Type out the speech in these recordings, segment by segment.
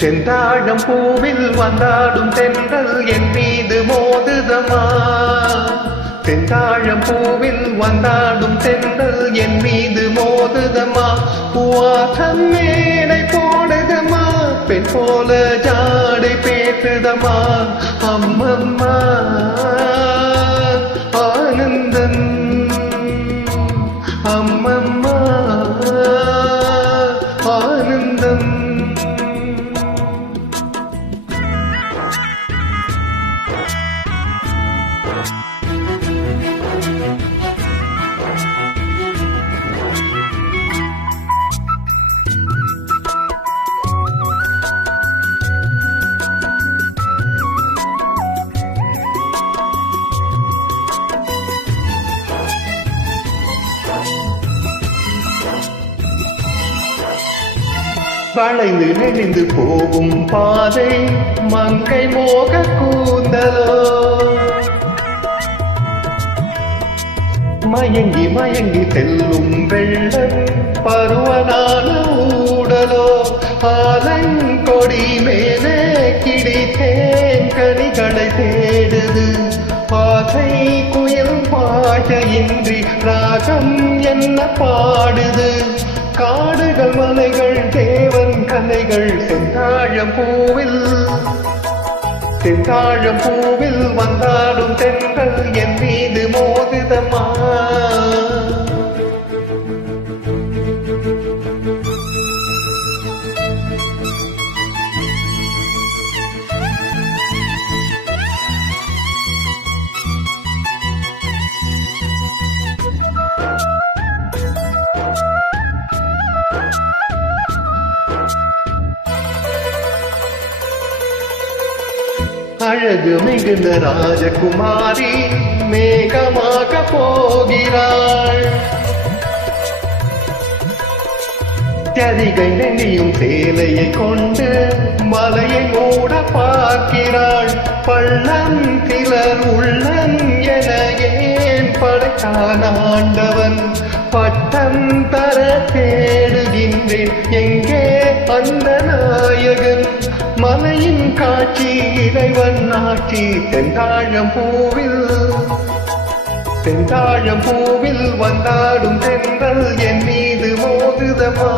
செந்தாழம் பூவில் வந்தாடும் தென்றல் என் மீது மோதுதமா. செந்தாழம் பூவில் வந்தாடும் தென்றல் என் மீது மோதுதமா. பூவாசம் மேடை போடுதமா, பெண் போல ஜாடை பேசுதமா. அம்மம்மா ஆனந்தம், அம்மம்மா ஆனந்தம். வளைந்து நெளிந்து போகும் பாதை மங்கை மோக கூந்தலோ. மயங்கி மயங்கி செல்லும் வெள்ளம் பருவனான ஊடலோ. ஆலங்கொடி மேலே கிடித்தேன் கனிகளை தேடுது. பாசை குயில் பாஷையின்றி ராகம் என்ன பாடுது. காடுகள் மலைகள் தேவன் கலைகள் செந்தாழம் பூவில், செந்தாழம் பூவில் வந்தாடும் தென்றல் என் மீது மோதுதமா. அழகு மிகுந்த ராஜகுமாரி மேகமாக போகிறாள். ஜதிகை நெளியும் சேலையை கொண்டு மலையை மூட பார்க்கிறாள். பள்ளம் சிலர் உள்ளம் என ஏன் படைத்தான் ஆண்டவன். பட்டம் தர தேடுகின்றேன் எங்கே அந்த நாயகன். மலையின் காட்சி இறைவன் ஆட்சி செந்தாழம் பூவில், செந்தாழம் பூவில் வந்தாடும் தென்றல் என் மீது மோதுதமா.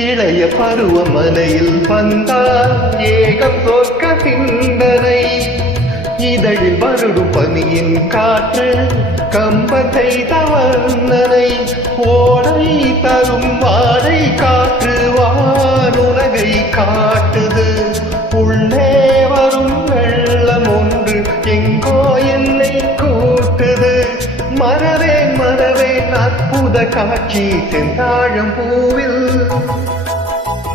இளைய பருவமனையில் வந்தால் ஏகம் தோற்க சிந்தனை. இதழில் வருடும் பனியின் காற்று கம்பத்தை தவர்ந்தனை. ஓடை தரும் வாடை காற்று வானுலகை காட்டுது. உள்ளே வரும் வெள்ளம் ஒன்று எங்கோ என்னை கூட்டுது. மறவேன் மறவேன் அற்புத காட்சி செந்தாழம் பூவில்,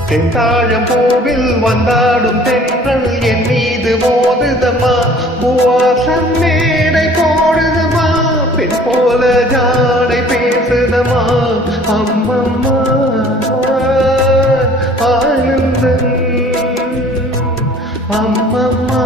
செந்தாழம் பூவில் வந்தாடும் தென்றல் என் மீது மோதுதமா. பூவாசம் மேடை போடுதமா, பெண் போல ஜாடை பேசுதமா. அம்மம்மா ஆனந்தம், அம்மம்மா